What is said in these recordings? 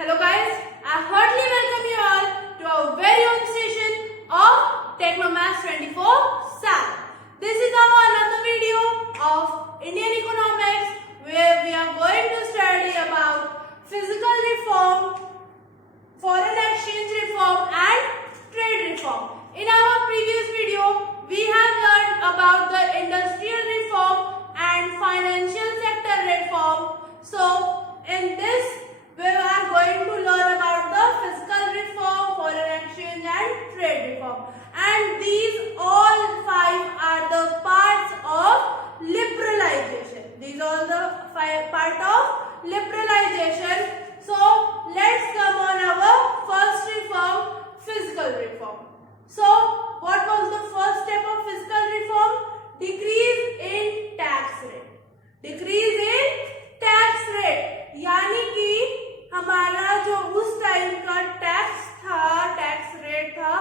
Hello guys, I heartily welcome you all to our very own station of Techno 24/7. This is our another video of Indian economics where we are going to study about physical reform, foreign exchange reform and trade reform. In our previous video, we have learned about the industrial reform and financial sector reform. So, in this we are going to learn about the fiscal reform, foreign exchange and trade reform. And these all five are the parts of liberalization. These are the five part of liberalization. So let's come on our first reform, fiscal reform. So what was the first step of fiscal reform? Decrease in tax rate. Decrease in tax rate यानी कि हमारा जो उस time का tax था, tax rate था,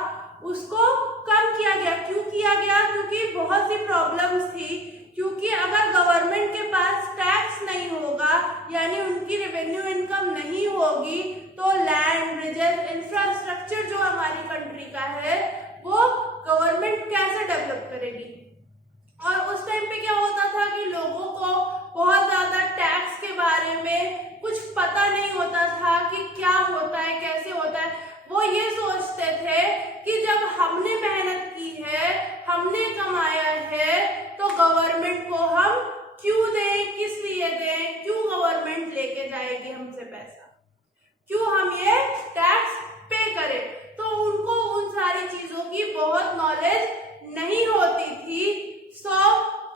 उसको कम किया गया। क्यों किया गया? क्योंकि बहुत सी प्रॉब्लम्स थी। क्योंकि अगर गवर्नमेंट के पास टैक्स नहीं होगा यानी उनकी रेवेन्यू इनकम नहीं होगी तो लैंड, ब्रिजेस, इंफ्रास्ट्रक्चर जो हमारी कंट्री का है वो गवर्नमेंट कैसे डेवलप करेगी। और उस टाइम पे क्या होता था कि लोगों को बहुत ज्यादा टैक्स के बारे में कुछ पता नहीं होता था कि क्या होता है, कैसे होता है। वो ये सोचते थे कि जब हमने मेहनत की है, हमने कमाया है, तो गवर्नमेंट को हम क्यों दें, किस लिए दें, क्यों गवर्नमेंट लेके जाएगी हमसे पैसा, क्यों हम ये टैक्स पे करें। तो उनको उन सारी चीजों की बहुत नॉलेज नहीं होती थी। सो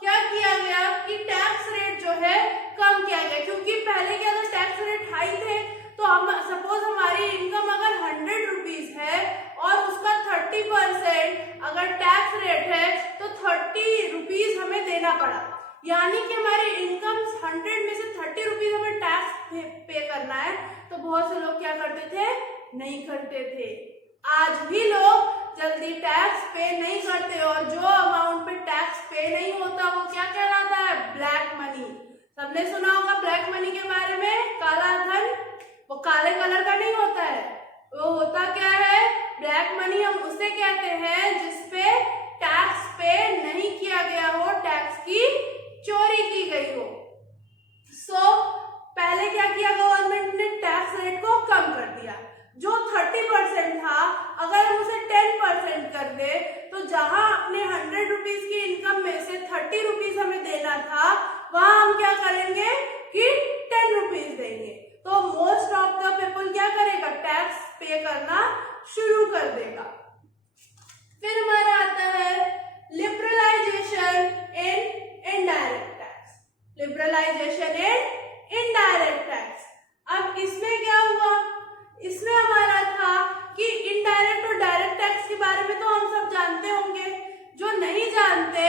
क्या किया गया कि टैक्स रेट जो है कम किया गया। क्योंकि पहले क्या था, टैक्स रेट हाई थे, तो हम सपोज हमारी इनकम अगर 100 रुपीज है और उसका 30% अगर टैक्स रेट है तो 30 रुपीज हमें देना पड़ा। यानी कि हमारी इनकम 100 में से 30 रुपीज हमें टैक्स पे करना है। तो बहुत से लोग क्या करते थे, नहीं करते थे। आज भी लोग जल्दी टैक्स पे नहीं करते और जो अमाउंट पे टैक्स पे नहीं होता वो क्या कहलाता है, ब्लैक मनी। सबने सुना होगा ब्लैक मनी के बारे में। काला धन वो काले कलर का नहीं होता है, वो होता क्या है, ब्लैक मनी। हम उसे कहते हैं जिसपे टैक्स पे नहीं किया गया हो, टैक्स की चोरी की गई हो। सो पहले क्या किया गवर्नमेंट ने, टैक्स रेट को कम कर दिया। जो 30% था अगर हम उसे 10% कर दे तो जहां अपने 100 रुपीज की इनकम में से 30 रुपीज हमें देना था वहां हम क्या करेंगे कि 10 रुपीज देंगे। तो मोस्ट ऑफ द पीपल क्या करेगा, टैक्स पे करना शुरू कर देगा। फिर हमारा आता है liberalisation in indirect tax. Liberalisation in indirect tax. अब इसमें क्या हुआ, इसमें हमारा था कि इनडायरेक्ट और डायरेक्ट टैक्स के बारे में तो हम सब जानते होंगे। जो नहीं जानते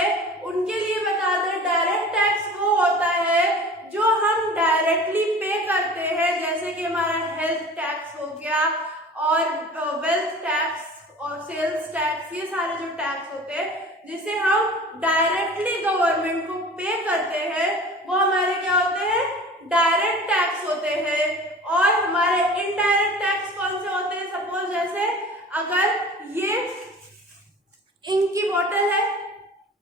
उनके लिए बता दें, डायरेक्ट टैक्स वो होता है जो हम डायरेक्टली पे करते हैं, जैसे कि हमारा हेल्थ टैक्स हो गया और वेल्थ टैक्स और सेल्स टैक्स। ये सारे जो टैक्स होते हैं जिसे हम डायरेक्टली गवर्नमेंट को पे करते हैं वो हमारे क्या होते हैं, डायरेक्ट टैक्स होते हैं। और हमारे इनडायरेक्ट टैक्स कौन से होते हैं, सपोज जैसे अगर ये इंक की बोतल है,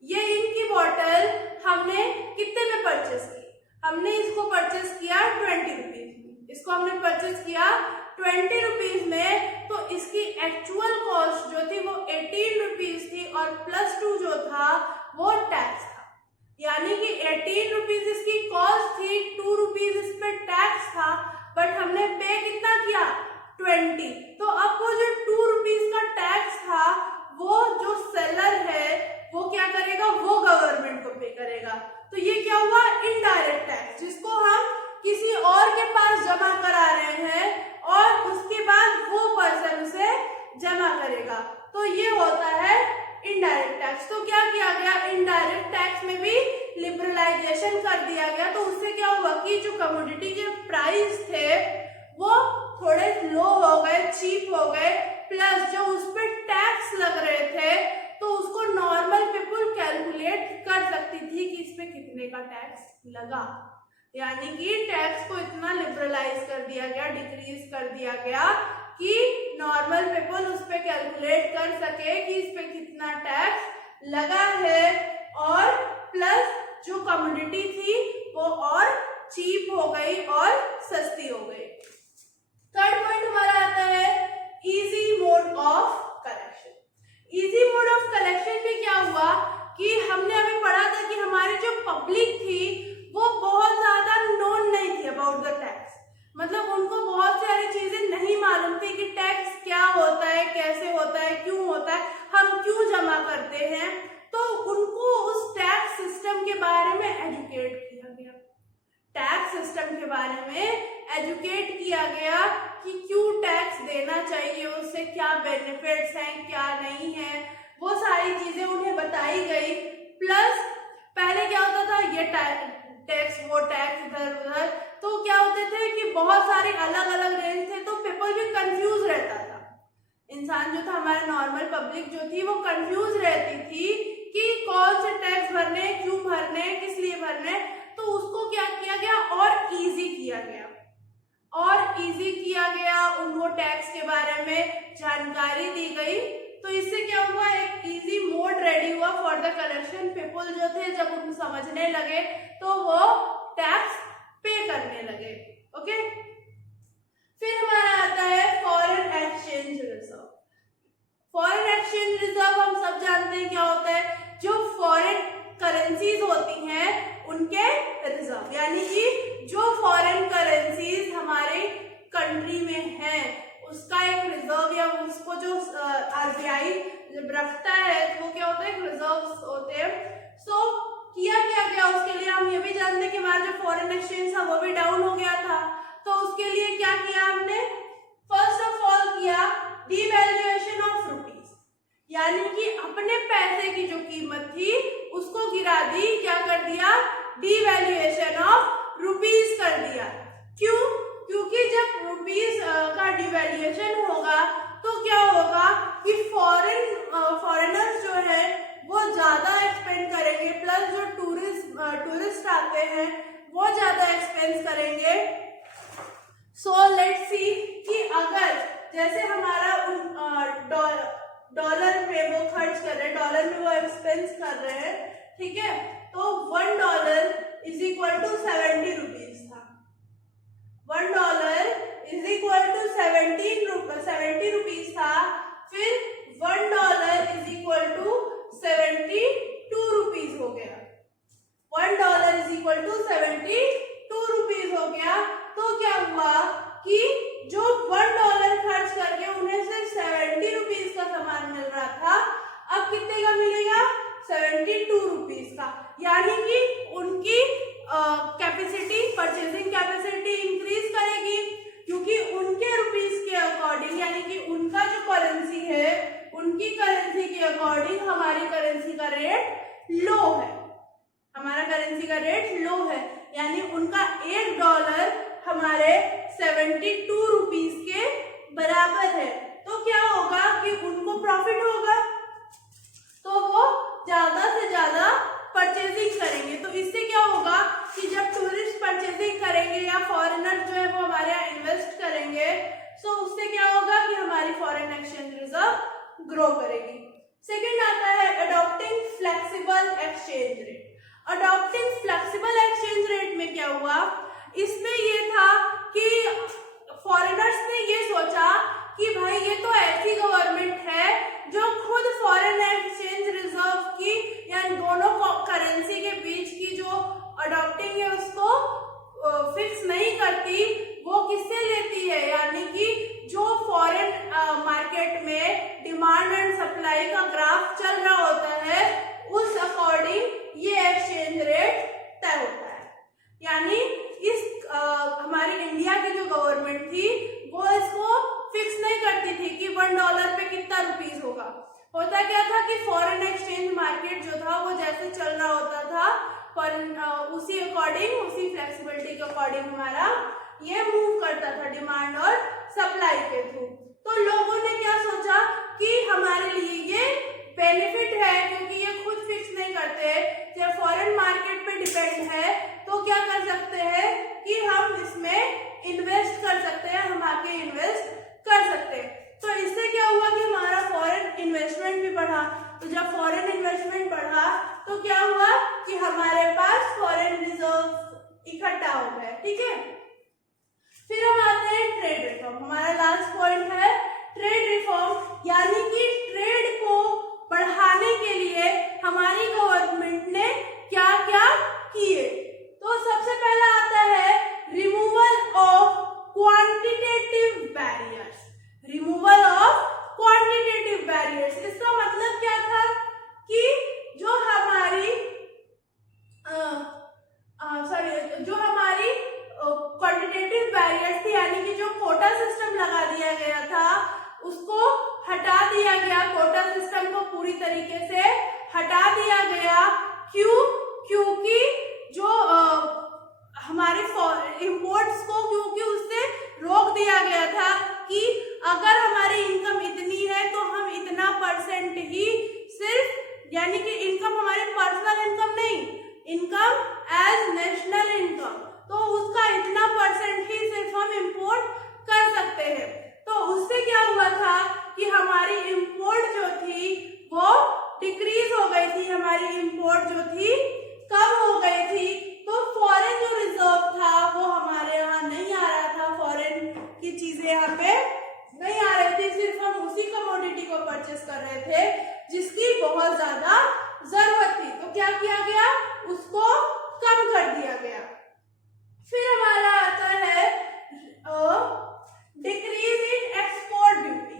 ये इंक की बोतल हमने कितने में परचेस की, हमने इसको परचेस किया 20 रुपीज में, इसको हमने परचेस किया 20 रुपीज में। तो इसकी एक्चुअल कॉस्ट जो थी वो 18 रुपीज थी और +2 जो था वो टैक्स था। यानी कि 18 रुपीज इसकी कॉस्ट थी, 2 रुपीज इस पे टैक्स था, बट हमने पे कितना किया, 20। तो अब वो जो 2 रुपीज का टैक्स था वो जो सेलर है वो क्या करेगा, वो गवर्नमेंट को पे करेगा। तो ये क्या हुआ, इनडायरेक्ट टैक्स, जिसको हम किसी और के पास जमा करा रहे हैं और उसके बाद वो पर्सन उसे जमा करेगा। तो ये होता है इनडायरेक्ट टैक्स। तो क्या किया गया, इनडायरेक्ट टैक्स में भी लिबरलाइजेशन कर दिया गया। तो उससे क्या हुआ कि जो कमोडिटी के प्राइस थे वो थोड़े लो हो गए, चीप हो गए, प्लस जो उस पर टैक्स लग रहे थे तो उसको नॉर्मल पीपल कैलकुलेट कर सकती थी कि इस पे कितने का टैक्स लगा। यानी कि टैक्स को इतना लिबरलाइज कर दिया गया, डिक्रीज कर दिया गया कि नॉर्मल पीपल उस पे कैलकुलेट कर सके कि इस पे कितना टैक्स लगा है, और प्लस जो कमोडिटी थी वो और चीप हो गई और सस्ती हो गई। थर्ड पॉइंट हमारा आता है easy mode of collection. Easy mode of collection में क्या हुआ कि हमने अभी पढ़ा था कि हमारी जो पब्लिक थी वो बहुत ज्यादा नोन नहीं थी अबाउट द टैक्स, मतलब उनको बहुत सारी चीजें नहीं मालूम थी कि टैक्स क्या होता है, कैसे होता है, क्यों होता है, हम क्यों जमा करते हैं। तो उनको उस टैक्स सिस्टम के बारे में एजुकेट किया गया, टैक्स सिस्टम के बारे में एजुकेट किया गया कि क्यों टैक्स देना चाहिए, उससे क्या बेनिफिट्स हैं, क्या नहीं है, वो सारी चीजें उन्हें बताई गई। प्लस पहले क्या होता था, ये टैक्स वो टैक्स इधर उधर, तो क्या होते थे कि बहुत सारे अलग अलग रेंज थे, तो पीपल भी कंफ्यूज रहता था। इंसान जो था, हमारा नॉर्मल पब्लिक जो थी, वो कंफ्यूज रहती थी कि कौन से टैक्स भरने, क्यों भरने, किस लिए भरने। तो उसको क्या किया गया, और इजी किया गया, और इजी किया गया, उनको टैक्स के बारे में जानकारी दी गई। तो इससे क्या हुआ, एक इजी मोड रेडी हुआ फॉर द कलेक्शन। पीपल जो थे जब उनको समझने लगे तो वो टैक्स पे करने लगे। ओके, फिर हमारा आता है foreign exchange reserve. Foreign exchange reserve हम सब जानते हैं क्या होता है, जो फॉरेन करेंसीज होती हैं उनके रिजर्व, यानी कि जो फॉरेन करेंसीज हमारे कंट्री में है उसका एक रिजर्व, या उसको जो आरबीआई रखता है वो क्या होता है, रिजर्व्स होते हैं। सो किया क्या गया उसके लिए, हम ये भी जानते हैं कि हमारा जो फॉरेन एक्सचेंज था वो भी डाउन हो गया था। तो उसके लिए क्या किया हमने, फर्स्ट ऑफ ऑल किया डिवैल्यूएशन ऑफ रुपीज, यानी कि अपने पैसे की जो कीमत थी उसको गिरा दी, क्या कर दिया, डिवैल्यूएशन ऑफ रुपीज कर दिया। क्यों, क्योंकि जब रुपीज का डिवैल्यूएशन होगा तो क्या होगा कि फॉरेनर्स जो है वो ज्यादा एक्सपेंड करेंगे, प्लस जो टूरिस्ट आते हैं वो ज्यादा एक्सपेंस करेंगे। सो लेट्स सी कि अगर जैसे हमारा डॉलर में वो खर्च कर रहे हैं, डॉलर में वो एक्सपेंस कर रहे हैं, ठीक है, तो $1 इज इक्वल टू 70 रुपीज था। $1 इज इक्वल टू 70 रुपीज था। फिर $1 इज इक्वल टू 72 रुपीज हो गया। $1 इज इक्वल टू 72 रुपीज हो गया। तो क्या हुआ कि जो $1 खर्च करके उन्हें सिर्फ 70 रुपीज का सामान मिल रहा था, अब कितने का मिलेगा, 72 रुपीज का। यानी कि उनकी कैपेसिटी, परचेजिंग कैपेसिटी इंक्रीज करेगी, क्योंकि उनके रुपीज के अकॉर्डिंग, यानी कि उनका जो करेंसी है उनकी करेंसी के अकॉर्डिंग हमारी करेंसी का रेट लो है, हमारा करेंसी का रेट लो है, यानी उनका $1 हमारे 72 रुपीज के बराबर है। तो क्या होगा कि उनको प्रॉफिट होगा, तो वो ज्यादा से ज्यादा परचेजिंग करेंगे। तो इससे क्या होगा कि जब टूरिस्ट परचेजिंग करेंगे या फॉरेनर जो है वो हमारे यहाँ इन्वेस्ट करेंगे, तो उससे क्या होगा कि हमारी फॉरेन एक्सचेंज रिजर्व ग्रो करेगी। सेकेंड आता है adopting flexible exchange rate. Adopting flexible exchange rate में क्या हुआ, इसमें ये था कि फॉरेनर्स ने ये सोचा कि भाई ये तो ऐसी गवर्नमेंट है जो खुद फॉरेन एक्सचेंज रिजर्व की या दोनों करेंसी के बीच की जो अडॉप्टिंग है उसको फिक्स नहीं करती, वो किससे लेती है, यानी कि जो फॉरेन मार्केट में डिमांड एंड सप्लाई का ग्राफ चल रहा होता है उस अकॉर्डिंग ये एक्सचेंज रेट तय होता है। यानी इस हमारी इंडिया की जो गवर्नमेंट थी वो इसको फिक्स नहीं करती थी कि $1 पे कितना रुपीज होगा। होता क्या था कि फॉरेन एक्सचेंज मार्केट जो था वो जैसे चल रहा होता था, पर उसी अकॉर्डिंग, उसी फ्लेक्सिबिलिटी के अकॉर्डिंग हमारा ये मूव करता था डिमांड और सप्लाई के थ्रू। तो लोगों ने क्या सोचा कि हमारे लिए ये बेनिफिट है, क्योंकि ये खुद फिक्स नहीं करते, जब फॉरेन मार्केट पे डिपेंड है तो क्या कर सकते हैं रिफॉर्म। हमारा लास्ट पॉइंट है ट्रेड रिफॉर्म, यानी कि ट्रेड को बढ़ाने के लिए हमारी गवर्नमेंट ने क्या क्या किए। तो सबसे पहला आता है removal of quantitative barriers. Removal of quantitative barriers, इसका मतलब क्या था कि जो हमारी क्वांटिटेटिव बैरियर्स थी, यानी कि जो कोटा सिस्टम लगा दिया गया था उसको हटा दिया गया। कोटा सिस्टम को पूरी तरीके से हटा दिया गया। क्यों? क्योंकि जो हमारे इंपोर्ट्स को क्योंकि उससे रोक दिया गया था कि अगर हमारी इनकम इतनी है तो हम इतना परसेंट ही सिर्फ, यानी कि इनकम हमारी पर्सनल इनकम नहीं, इनकम एज नेशनल इनकम, तो उसका इतना परसेंट ही सिर्फ हम इंपोर्ट कर सकते हैं। तो उससे क्या हुआ था कि हमारी इंपोर्ट जो थी वो डिक्रीज हो गई थी, हमारी इंपोर्ट जो थी कम हो गई थी। तो फॉरेन जो रिजर्व था वो हमारे यहाँ नहीं आ रहा था, फॉरेन की चीजें यहाँ पे नहीं आ रही थी, सिर्फ हम उसी कमोडिटी को परचेस कर रहे थे जिसकी बहुत ज्यादा जरूरत थी। तो क्या किया गया, उसको कम कर दिया गया। फिर हमारा आता है decrease in export duty.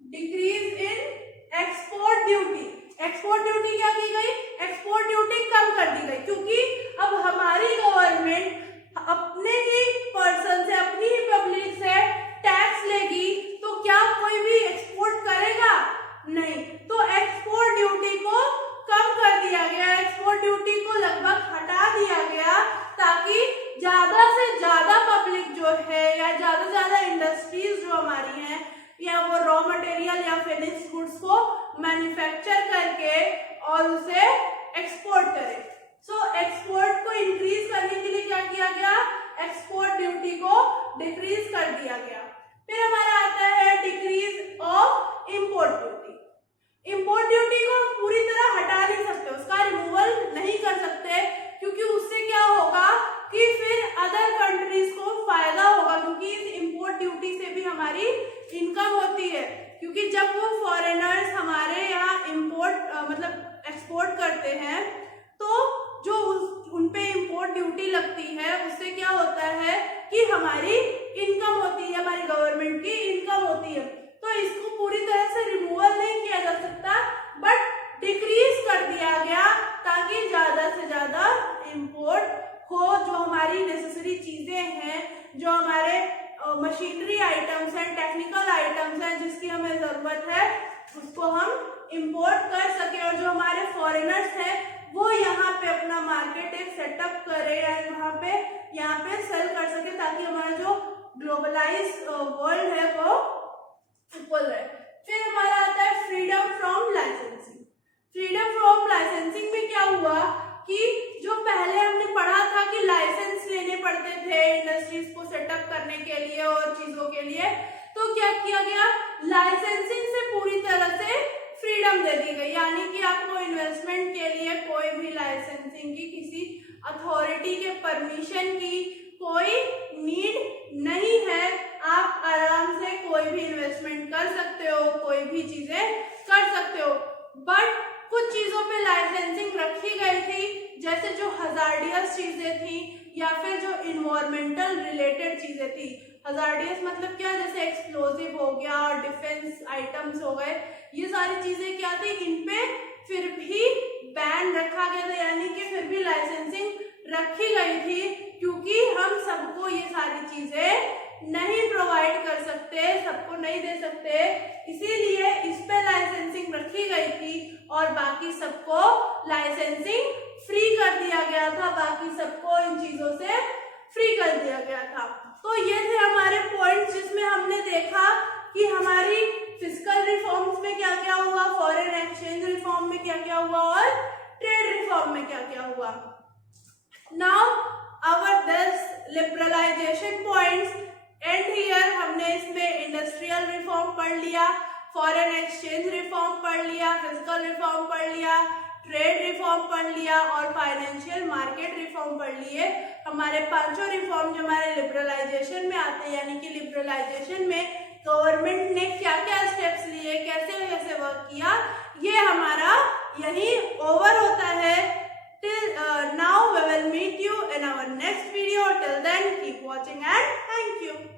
Decrease in export duty. Export duty क्या की गई, एक्सपोर्ट ड्यूटी कम कर दी गई, क्योंकि अब हमारी गवर्नमेंट अपने ही पर्सन से, अपनी ही पब्लिक से टैक्स लेगी, तो क्या कोई भी एक्सपोर्ट करेगा? नहीं। तो एक्सपोर्ट ड्यूटी को कम कर दिया गया, एक्सपोर्ट ड्यूटी को लगभग हटा दिया गया, ताकि ज्यादा से ज्यादा पब्लिक जो है या ज्यादा से ज्यादा इंडस्ट्रीज जो हमारी हैं, या वो रॉ मटेरियल या फिनिश्ड गुड्स को मैन्युफैक्चर करके और उसे एक्सपोर्ट करे। सो एक्सपोर्ट को इंक्रीज करने के लिए क्या किया गया, एक्सपोर्ट ड्यूटी को डिक्रीज कर दिया गया। फिर हमारा आता है decrease of import duty. Import duty को हम पूरी तरह हटा नहीं सकते, उसका रिमूवल नहीं कर सकते, क्योंकि उससे क्या होगा कि फिर अदर कंट्रीज को फायदा होगा, क्योंकि इस इंपोर्ट ड्यूटी से भी हमारी इनकम होती है। क्योंकि जब वो फॉरेनर्स हमारे यहाँ इंपोर्ट मतलब एक्सपोर्ट करते हैं, तो जो उन पे इंपोर्ट ड्यूटी लगती है, उससे क्या होता है कि हमारी इनकम होती है, हमारी गवर्नमेंट की इनकम होती है। तो इसको पूरी तरह से रिमूवल नहीं किया जा सकता, बट डिक्रीज कर दिया गया, ताकि ज्यादा से ज्यादा इंपोर्ट हो। जो हमारी नेसेसरी चीजें हैं, जो हमारे मशीनरी आइटम्स हैं, टेक्निकल आइटम्स हैं, जिसकी हमें जरूरत है, उसको हम इंपोर्ट कर सके, और जो हमारे फॉरेनर्स हैं वो यहाँ पे अपना मार्केट एक सेटअप करे या यहाँ पे सेल कर सके, ताकि हमारा जो ग्लोबलाइज वर्ल्ड है वो इक्वल रहे। फिर हमारा आता है freedom from licensing. Freedom from licensing में क्या हुआ कि जो पहले हमने पढ़ा था कि लाइसेंस लेने पड़ते थे इंडस्ट्रीज को सेटअप करने के लिए और चीजों के लिए, तो क्या किया गया, लाइसेंसिंग से पूरी तरह से फ्रीडम दे दी गई, यानी कि आपको इन्वेस्टमेंट के लिए कोई भी लाइसेंसिंग की, किसी अथॉरिटी के परमिशन की कोई नीड नहीं है। आप आराम से कोई भी इन्वेस्टमेंट कर सकते हो, कोई भी चीजें कर सकते हो। बट कुछ चीजों पे लाइसेंसिंग रखी गई थी, जैसे जो हजार्डियस चीजें थी या फिर जो इन्वायरमेंटल रिलेटेड चीजें थी। हजार्डियस मतलब क्या, जैसे एक्सप्लोजिव हो गया और डिफेंस आइटम्स हो गए, ये सारी चीजें क्या थी, इन पे फिर भी बैन रखा गया था, यानी कि फिर भी लाइसेंसिंग रखी गई थी, क्योंकि हम सबको ये सारी चीजें नहीं प्रोवाइड कर सकते, सबको नहीं दे सकते, इसीलिए इस पे लाइसेंसिंग रखी गई थी और बाकी सबको लाइसेंसिंग फ्री कर दिया गया था, बाकी सबको इन चीजों से फ्री कर दिया गया था। तो ये थे हमारे पॉइंट्स, जिसमें हमने देखा कि हमारी फिस्कल रिफॉर्म्स में क्या क्या हुआ, फॉरेन एक्सचेंज रिफॉर्म में क्या क्या हुआ और ट्रेड रिफॉर्म में क्या क्या हुआ। Now our this liberalisation points and here. हमने इसमें इंडस्ट्रियल रिफॉर्म पढ़ लिया, फॉरेन एक्सचेंज रिफॉर्म पढ़ लिया, फिस्कल रिफॉर्म पढ़ लिया, ट्रेड रिफॉर्म पढ़ लिया और फाइनेंशियल मार्केट रिफॉर्म पढ़ लिए। हमारे पांचों रिफॉर्म जो हमारे लिबरलाइजेशन में आते हैं, यानी कि लिबरलाइजेशन में गवर्नमेंट ने क्या क्या स्टेप्स लिए, कैसे कैसे वर्क किया, ये हमारा यही ओवर होता है। Till now we will meet you in our next video. Till then, keep watching and thank you.